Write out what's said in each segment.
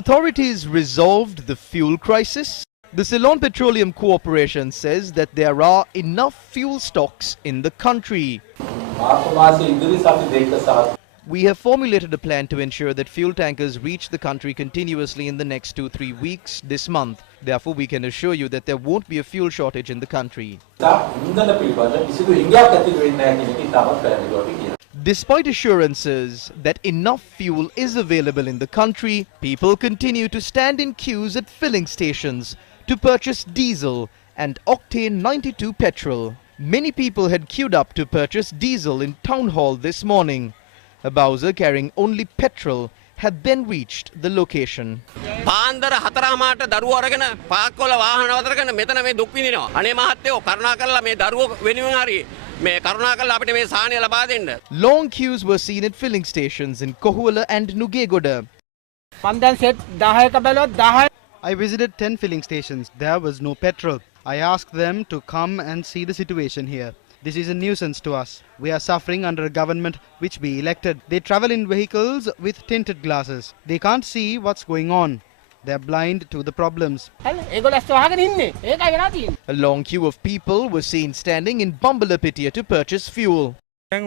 Authorities resolved the fuel crisis. The Ceylon Petroleum Corporation says that there are enough fuel stocks in the country. We have formulated a plan to ensure that fuel tankers reach the country continuously in the next 2-3 weeks this month. Therefore, we can assure you that there won't be a fuel shortage in the country. Despite assurances that enough fuel is available in the country, people continue to stand in queues at filling stations to purchase diesel and octane 92 petrol. Many people had queued up to purchase diesel in Town Hall this morning. A bowser carrying only petrol had then reached the location. Long queues were seen at filling stations in Kohuala and Nugegoda. I visited 10 filling stations. There was no petrol. I asked them to come and see the situation here. This is a nuisance to us. We are suffering under a government which we elected. They travel in vehicles with tinted glasses. They can't see what's going on. They are blind to the problems. A long queue of people was seen standing in Bambalapitia to purchase fuel. It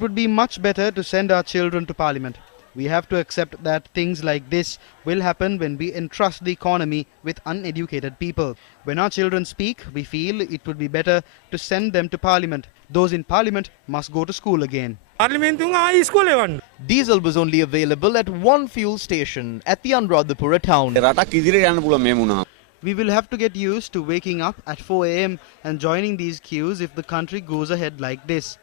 would be much better to send our children to Parliament. We have to accept that things like this will happen when we entrust the economy with uneducated people. When our children speak, we feel it would be better to send them to Parliament. Those in Parliament must go to school again. Diesel was only available at one fuel station at the Anuradhapura town. We will have to get used to waking up at 4 a.m. and joining these queues if the country goes ahead like this.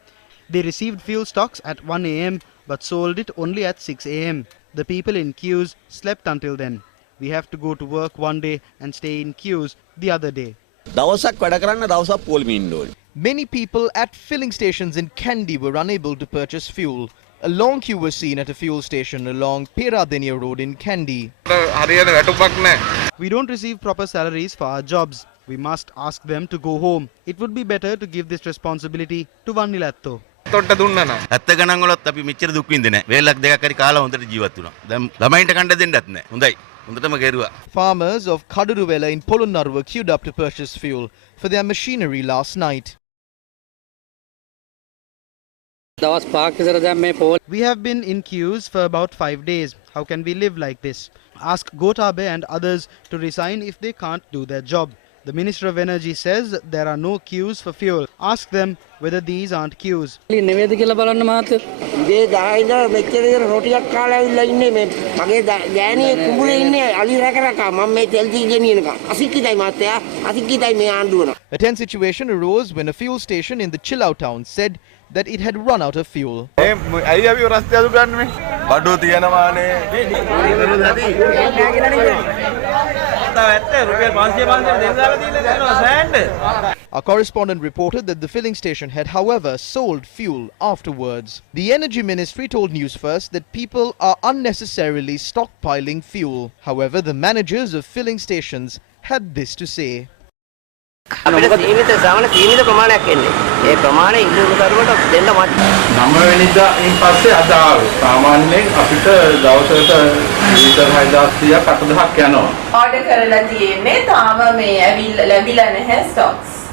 They received fuel stocks at 1 a.m. but sold it only at 6 a.m. The people in queues slept until then. We have to go to work one day and stay in queues the other day. Many people at filling stations in Kandy were unable to purchase fuel. A long queue was seen at a fuel station along Peradeniya Road in Kandy. We don't receive proper salaries for our jobs. We must ask them to go home. It would be better to give this responsibility to Vannilatto. Farmers of Kaduruvela in Polonnaru were queued up to purchase fuel for their machinery last night. We have been in queues for about 5 days. How can we live like this? Ask Gotabe and others to resign if they can't do their job. The Minister of Energy says there are no queues for fuel. Ask them whether these aren't queues. A tense situation arose when a fuel station in the Chillau town said that it had run out of fuel. Our correspondent reported that the filling station had, however, sold fuel afterwards. The Energy Ministry told News First that people are unnecessarily stockpiling fuel. However, the managers of filling stations had this to say.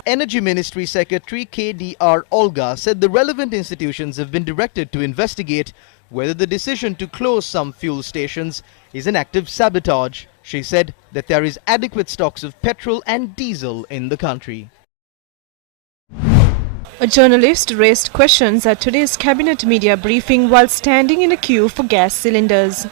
Energy Ministry Secretary KDR Olga said the relevant institutions have been directed to investigate whether the decision to close some fuel stations is an act of sabotage. She said that there is adequate stocks of petrol and diesel in the country. A journalist raised questions at today's cabinet media briefing while standing in a queue for gas cylinders.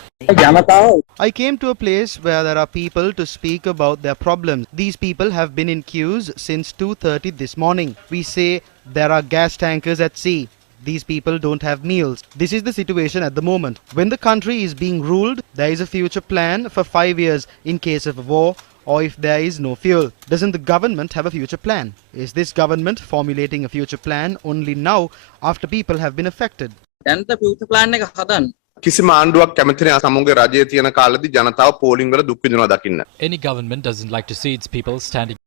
I came to a place where there are people to speak about their problems. These people have been in queues since 2:30 this morning. We say there are gas tankers at sea. These people don't have meals. This is the situation at the moment. When the country is being ruled, there is a future plan for 5 years in case of a war or if there is no fuel. Doesn't the government have a future plan? Is this government formulating a future plan only now after people have been affected? Any government doesn't like to see its people standing